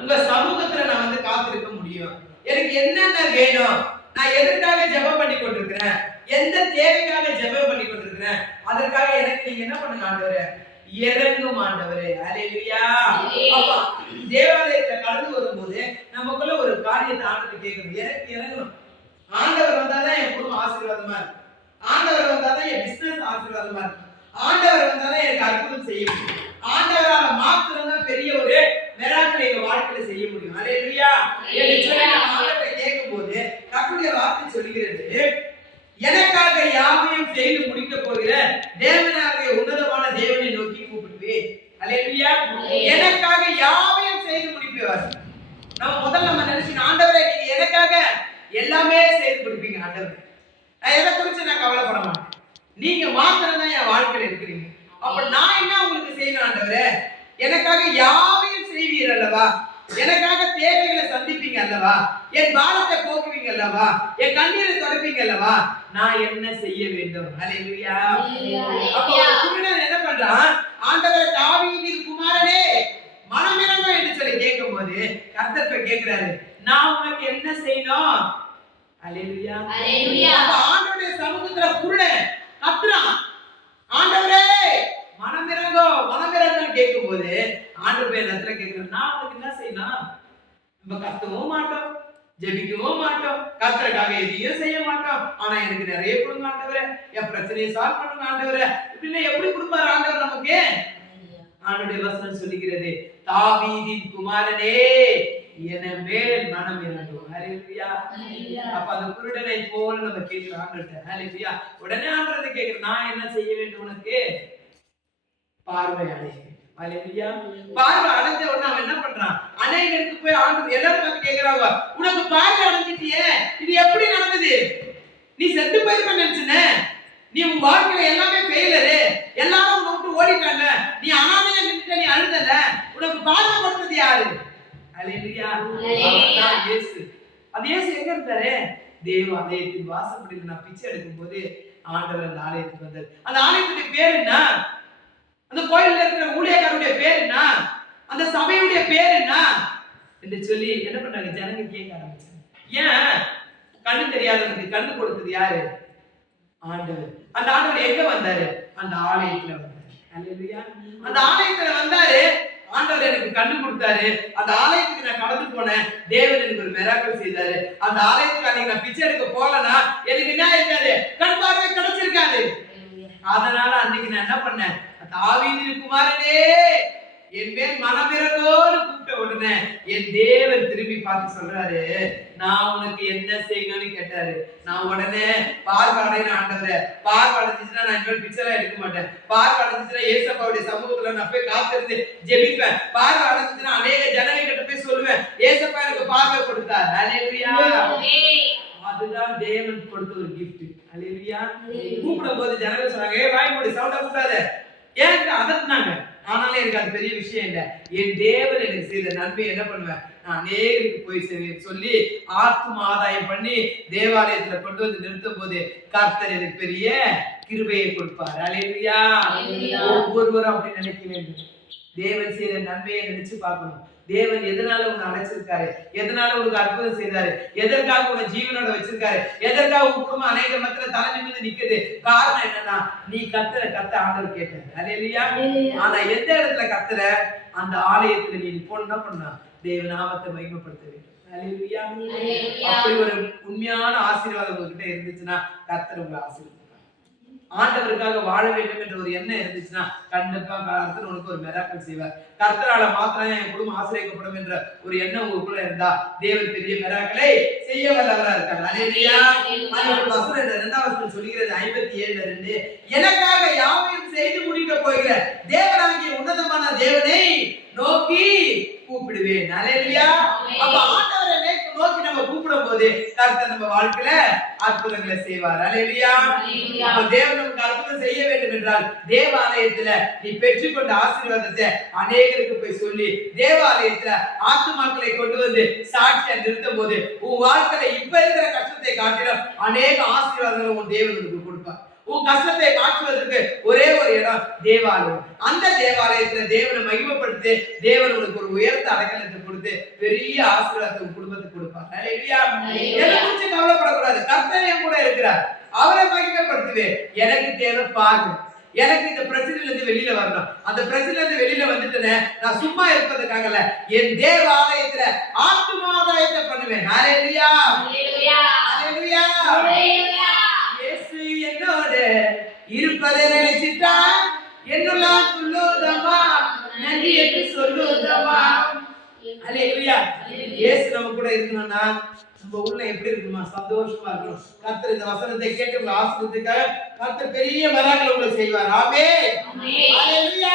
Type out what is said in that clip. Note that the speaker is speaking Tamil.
உங்க சமூகத்துல நான் வந்து காத்திருக்க முடியும். எனக்கு என்னென்ன வேணும், நான் எதற்காக ஜெபம் பண்ணி கொண்டிருக்கிறேன், எந்த தேவைக்காக ஜெபம் பண்ணி கொண்டிருக்கிறேன், அதற்காக எனக்கு நீங்க என்ன பண்ணுங்க ஆண்டவரே, இறங்கும் ஆண்டவரே. ஹalleluya. அப்பா தேவாலயத்தை கடந்து வரும்போது நமக்குள்ள ஒரு காரியத்தை ஆண்டவர்கிட்ட கேட்கணும். எனக்கு இறங்கணும். ஆண்டவர் வந்தாதான் என் குடும்பம் ஆசீர்வாதமா இருக்கும். ஆண்டவர் வந்தாதான் என் பிசினஸ் ஆசீர்வாதமா இருக்கும். ஆண்டவர் வந்தாதான் எனக்கு அற்புதம் செய்ய முடியும். ஆண்டவரால மாத்திரம் தான் பெரிய ஒரு மிராக்கிள் எங்க வாழ்க்கையில செய்ய முடியும். ஹalleluya. என்று சொல்லி ஆண்டவரை கேட்கும்போது கர்த்தருடைய வார்த்தை சொல்கிறது, எனக்காக யாவையும் செய்து முடிக்க போகிற தேவனாகிய உன்னதமான தேவனை நோக்கி கூப்பிடுவேன். ஹalleluya. எனக்காக யாவையும் செய்து முடிப்பவர். நம்ம நினைச்சு ஆண்டவரே நீங்க எனக்காக எல்லாமே செய்து முடிப்பீங்க ஆண்டவரே. நான் எதை குறித்து நான் கவலைப்பட மாட்டேன். நீங்க மாத்திரம் தான் என் வாழ்க்கையில இருக்கிறீங்க. அப்ப நான் என்ன உங்களுக்கு செய்யணும் ஆண்டவரே? எனக்காக யாவையும் செய்வீர் அல்லவா? எனக்காக தேவைகளை சந்திப்பீங்க அல்லவா? என் பாரத்தை போக்குவீங்க அல்லவா? என் கண்ணீரை துடைப்பீங்க அல்லவா? நான் என்ன செய்ய வேண்டும்? ஹalleluya. அப்ப குருடன் என்ன பண்றான்? ஆண்டவரே தாவீதின் குமாரனே மனமிரங்க என்று சொல்லி கேட்கும்போது கர்த்தர் போய் கேட்கிறாரு, நான் உனக்கு என்ன செய்யணும்? ஹalleluya. அப்ப ஆண்டவருடைய சமூகத்துல குருடன் கத்துறான், ஆண்டவரே மனமிரங்கன்னு கேட்கும்போது ஆண்டவர் போய் இடத்துல கேட்கிறார், நான் உனக்கு என்ன செய்யணும்? நம்ம கத்தவும் மாட்டோம், ஜெபிக்கவும் மாட்டோம், கர்த்தருக்காக எதையும் செய்ய மாட்டோம். ஆனா எனக்கு நிறைய கொடுங்க ஆண்டவரே, என் பிரச்சனையை சால்வ் பண்ணுங்க ஆண்டவரே. இப்படின்னா எப்படி கொடுப்பாரு ஆண்டவர் நமக்கு? ஆண்டவருடைய வசனம் சொல்லுகிறது, தாவீதின் குமாரனே என் மேல் மனம் இறங்கும். ஹalleluya. அப்ப அந்த குருடனை போல நம்ம கேட்கிறோம் ஆண்டவர்ட்ட. ஹalleluya. உடனே ஆண்டவர் கேட்கிறார், நான் என்ன செய்ய வேண்டும் உனக்கு? பார்வை அடைய. ஹalleluya. பார்வை அடைஞ்ச உடனே அவன் என்ன பண்றான்? அநேகருக்கு போய் ஆண்டவர் எல்லாரும் பார்த்து கேக்குறாங்க, உனக்கு பார்வை அடைஞ்சிட்டியே, இது எப்படி நடந்தது? நீ செத்து போயிருப்ப நினைச்சனே, நீ உன் வாழ்க்கையில எல்லாமே ஃபெயிலரு, எல்லாரும் உன்னை விட்டு ஓடிட்டாங்க, நீ அனாதையா நின்னுட்ட, நீ அழுதல, உனக்கு பார்வை கொடுத்தது யாரு? ஹalleluya. அவர்தான் இயேசு. அது இயேசு எங்க இருந்தாரு? தேவாலயத்தின் வாசப்படியில நான் பிச்சை எடுக்கும் போது ஆண்டவர் அந்த ஆலயத்துக்கு வந்தார். அந்த ஆலயத்துடைய பேர் என்ன? அந்த கோயில்ல இருக்கிற ஊழியக்காரருடைய பேர் என்ன? அந்த சபையுடைய பேர் என்ன என்று சொல்லி என்ன பண்றாங்க? ஜனங்க கேட்க ஆரம்பிச்சாங்க. ஏன்? கண்ணு தெரியாதவனுக்கு கண்ணு கொடுத்தது யாரு? ஆண்டவர். அந்த ஆண்டவர் எங்க வந்தாரு? அந்த ஆலயத்துல வந்தாரு. ஹalleluya. அந்த ஆலயத்துல வந்தாரு, ஆண்டவர் எனக்கு கண்ணு கொடுத்தாரு. அந்த ஆலயத்துக்கு நான் கடந்து போனேன், தேவன் எனக்கு ஒரு மிராக்கிள் செய்தாரு. அந்த ஆலயத்துக்கு அன்னைக்கு நான் பிச்சை எடுக்க போலனா எனக்கு என்ன இருக்காது? கண் பார்வை கிடைச்சிருக்காது. அதனால அன்னைக்கு நான் என்ன பண்ணேன்? தாவீதின் குமாரனே என் மேல் மனமிரங்கோடு கூப்பிட்ட உடனே என் தேவன் திரும்பி பார்த்து சொல்றாரு, நான் உனக்கு என்ன செய்யணும்னு கேட்டாரு. நான் உடனே பார்வை அடையின ஆண்டவரே, பார்வை அடைஞ்சிச்சுன்னா நான் இனிமேல் பிச்சைலாம் எடுக்க மாட்டேன். பார்வை அடைஞ்சிச்சுன்னா ஏசப்பாவுடைய சமூகத்துல நான் போய் காத்திருந்து ஜெபிப்பேன். பார்வை அடைஞ்சிச்சுன்னா அநேக ஜனங்க கிட்ட போய் சொல்லுவேன், ஏசப்பா எனக்கு பார்வை கொடுத்தார். ஹalleluya. அதுதான் தேவன் கொடுத்த ஒரு gift. ஹalleluya. கூப்பிடும் போது ஜனங்க சொன்னாங்க, ஏய் வாய் மூடி, சவுண்டா கூடாத, ஏன் அதட்டினாங்க. ஆனாலும் எனக்கு அது பெரிய விஷயம் இல்லை. என் தேவன் எனக்கு செய்த நன்மை என்ன பண்ணுவேன்? நான் அநேகருக்கு போய் சொல்லி ஆத்ம ஆதாயம் பண்ணி தேவாலயத்துல கொண்டு வந்து நிறுத்தும் போது கர்த்தர் எனக்கு பெரிய கிருபையை கொடுப்பார். ஹalleluya. ஒவ்வொருவரும் அப்படி நினைக்க வேண்டும். தேவன் செய்த நன்மையை நினைச்சு பார்க்கணும். தேவன் எதனால உன்னை அழைச்சிருக்காரு, எதனால உனக்கு அற்புதம் செய்தாரு, எதற்காக உன்னை ஜீவனோட வச்சிருக்காரு, எதற்காக உன் குடும்பம் அநேக மக்கள் தலை நிமிர்ந்து நிக்குது. காரணம் என்னன்னா நீ கத்த ஆண்டவர் கேட்டாரு. ஹalleluya. ஆனா எந்த இடத்துல கத்துற? அந்த ஆலயத்துல நீ என்ன பண்ணா? தேவ நாமத்தை மகிமைப்படுத்த வேண்டும். ஹalleluya. அப்படி ஒரு உண்மையான ஆசீர்வாதம் உங்ககிட்ட இருந்துச்சுன்னா கர்த்தர் உங்களை ஆசீர்வதிப்பார். ஆண்டவருக்காக வாழ வேண்டும் என்ற ஒரு எண்ணம் இருந்துச்சுன்னா கண்டிப்பா கர்த்தர் உனக்கு ஒரு மிராக்கிள் செய்வார். கர்த்தரால மாத்திரம் என் குடும்பம் ஆசீர்வதிக்கப்படும் என்ற ஒரு எண்ணம் உங்களுக்குள்ள இருந்தா தேவன் பெரிய மிராக்கிளை செய்ய வல்லவரா இருக்கார். ஹalleluya. அந்த வசனம் 2வது வசனம் சொல்கிறது 57:2, எனக்காக யாவையும் செய்து முடிக்க போகிற தேவனாகிய உன்னதமான தேவனை நோக்கி கூப்பிடுவேன். ஹalleluya. அப்ப ஆண்டவரை நோக்கி நம்ம கூப்பிடும் போது கர்த்தர் நம்ம வாழ்க்கையில அற்புதங்களை செய்வார். ஹalleluya. அப்ப தேவன் நமக்கு அற்புதம் செய்ய வேண்டும் என்றால் தேவாலயத்துல நீ பெற்றுக்கொண்ட ஆசீர்வாதத்தை அநேகருக்கு போய் சொல்லி தேவாலயத்துல ஆத்துமாக்களை கொண்டு வந்து சாட்சியா நிறுத்தும் போது உன் வாழ்க்கையில இப்ப இருக்கிற கஷ்டத்தை காட்டிலும் அநேக ஆசீர்வாதங்களை உன் தேவன் உனக்கு கொடுப்பார். உன் கஷ்டத்தை மாற்றுவதற்கு ஒரே ஒரு இடம் தேவாலயம். அந்த தேவாலயத்துல தேவனை மகிமைப்படுத்தி தேவன் உனக்கு ஒரு உயர்ந்த அடைக்கலத்தை கொடுத்து பெரிய ஆசீர்வாதத்தை உன் குடும்பத்துக்கு கொடுப்பார். ஹல்லேலூயா. எதை குறித்து கவலைப்படக்கூடாது. கர்த்தர் என் கூட இருக்கிறார், அவரை மகிமைப்படுத்துவேன். எனக்கு தேவை பார்வை. எனக்கு இந்த பிரச்சனையில இருந்து வெளியில வரணும். அந்த பிரச்சனையில இருந்து வெளியில வந்துட்டேன், நான் சும்மா இருப்பதற்காக இல்ல, என் தேவாலயத்துல ஆத்துமாதாயத்தை பண்ணுவேன். ஹல்லேலூயா ஹல்லேலூயா ஹல்லேலூயா ஹல்லேலூயா. இயேசு என்னோட இருப்பதை நினைச்சிட்டா என்னெல்லாம் சொல்லுதமா, நன்றி என்று சொல்லுதமா. ஹல்லேலூயா. இயேசு நம்ம கூட இருக்கணும்னா நம்ம உள்ள எப்படி இருக்குமா? சந்தோஷமா இருக்கணும். கர்த்தர் இந்த வசனத்தை கேட்டு உங்களை ஆசீர்வதிக்காக கர்த்தர் பெரிய மரங்களை உங்களை செய்வார். ஆமென். ஹல்லேலூயா.